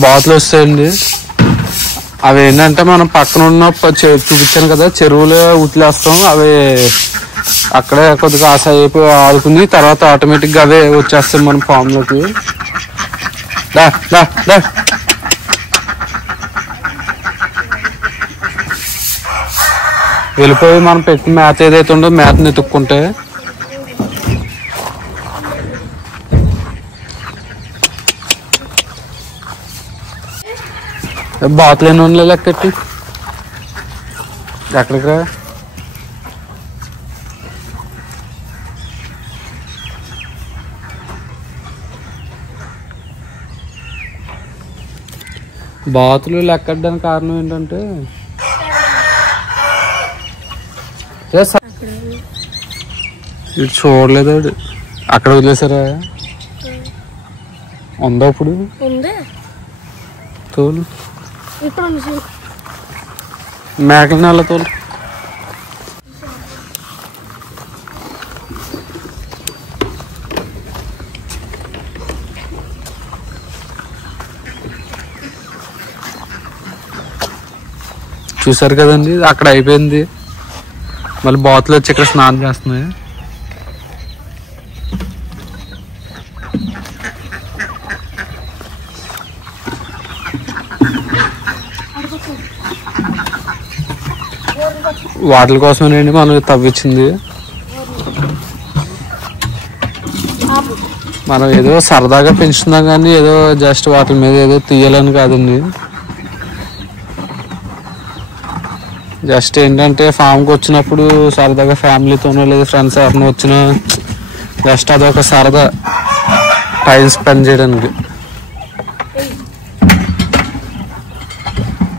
బాతులు వస్తాయండి. అవి ఏంటంటే మనం పక్కన ఉన్న చూపించాను కదా, చెరువులో ఉతిలేస్తాం. అవి అక్కడే కొద్దిగా ఆశ ఆడుకుని తర్వాత ఆటోమేటిక్ గా అవే వచ్చేస్తాం మన ఫామ్ లోకి. వెళ్ళిపోయి మనం పెట్టిన మేత ఏదైతే ఉందో మేతని ఎత్తుక్కుంటే బాతులు ఎన్ని ఉండలే లెక్కెట్టి ఎక్కడికి రా. బాతులు లెక్కడానికి కారణం ఏంటంటే ఇటు చూడలేదు. అక్కడ వదిలేసారా? ఉందా ఇప్పుడు తోలు మేకల నెల తోలు. చూసారు కదండి, అక్కడ అయిపోయింది. మళ్ళీ బాతులు వచ్చి ఇక్కడ స్నానం చేస్తున్నాయి. వాటి కోసమేనండి మనం తవ్వించింది. మనం ఏదో సరదాగా పెంచుతున్నాం కానీ ఏదో జస్ట్ వాటి మీద ఏదో తీయాలని కాదండి. జస్ట్ ఏంటంటే ఫామ్కి వచ్చినప్పుడు సరదాగా ఫ్యామిలీతోనో లేదా ఫ్రెండ్స్ ఎవరినో వచ్చినా జస్ట్ అదొక సరదా టైం స్పెండ్ చేయడానికి.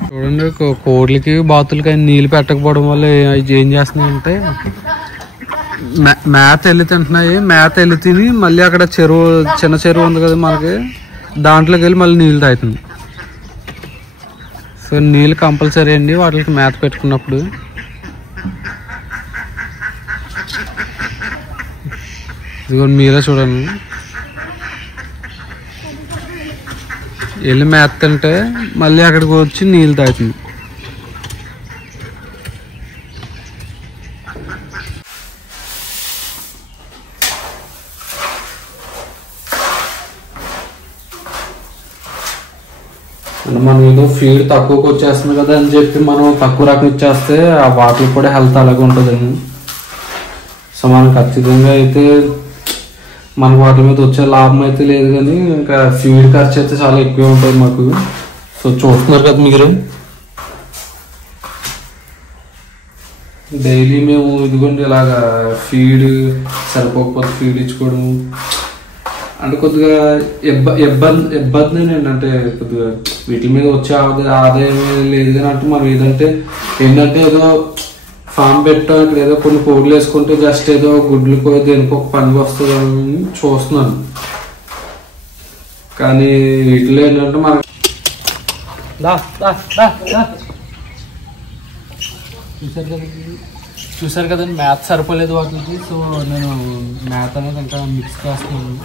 చూడండి, కోళ్ళకి బాతులకి నీళ్ళు పెట్టకపోవడం వల్ల ఏం చేస్తున్నాయంటే మేత వెళ్ళి తింటున్నాయి. మేత వెళ్ళి తిని మళ్ళీ అక్కడ చెరువు, చిన్న చెరువు ఉంది కదా మనకి, దాంట్లోకి వెళ్ళి మళ్ళీ నీళ్ళు తాగుతుంది. సో నీళ్ళు కంపల్సరీ అండి వాటికి మేత పెట్టుకున్నప్పుడు. ఇదిగోండి మీరే చూడండి, వెళ్ళి మేత తింటే మళ్ళీ అక్కడికి వచ్చి నీళ్ళు తాగుతుంది. మనం ఏదో ఫీడ్ తక్కువకి వచ్చేస్తుంది కదా అని చెప్పి మనం తక్కువ రకం ఇచ్చేస్తే ఆ వాటికి కూడా హెల్త్ అలాగే ఉంటుందండి. సో మనం ఖచ్చితంగా అయితే మనకు వాటి మీద వచ్చే లాభం అయితే లేదు, కానీ ఇంకా ఫీడ్ ఖర్చు అయితే చాలా ఎక్కువ ఉంటుంది మాకు. సో చూస్తున్నారు కదా మీరు, డైలీ మేము ఇదిగోండి ఇలాగా ఫీడ్ సరిపోకపోతే ఫీడ్ ఇచ్చుకోవడము అంటే కొద్దిగా ఇబ్బంది ఏంటంటే కొద్దిగా వీటి మీద వచ్చే ఆదాయం లేదు. కానీ అంటే మనం ఏంటంటే ఏదో ఫామ్ పెట్టాం, ఇక్కడ ఏదో కొన్ని కోడ్లు వేసుకుంటే జస్ట్ ఏదో గుడ్లకు దేనికి ఒక పనికి వస్తుందని చూస్తున్నాను. కానీ వీటిలో ఏంటంటే మనకి చూసారు కదండి మ్యాథ్ సరిపోలేదు వాటికి. సో నేను మ్యాథ్ అనేది ఇంకా మిక్స్ చేస్తున్నాను.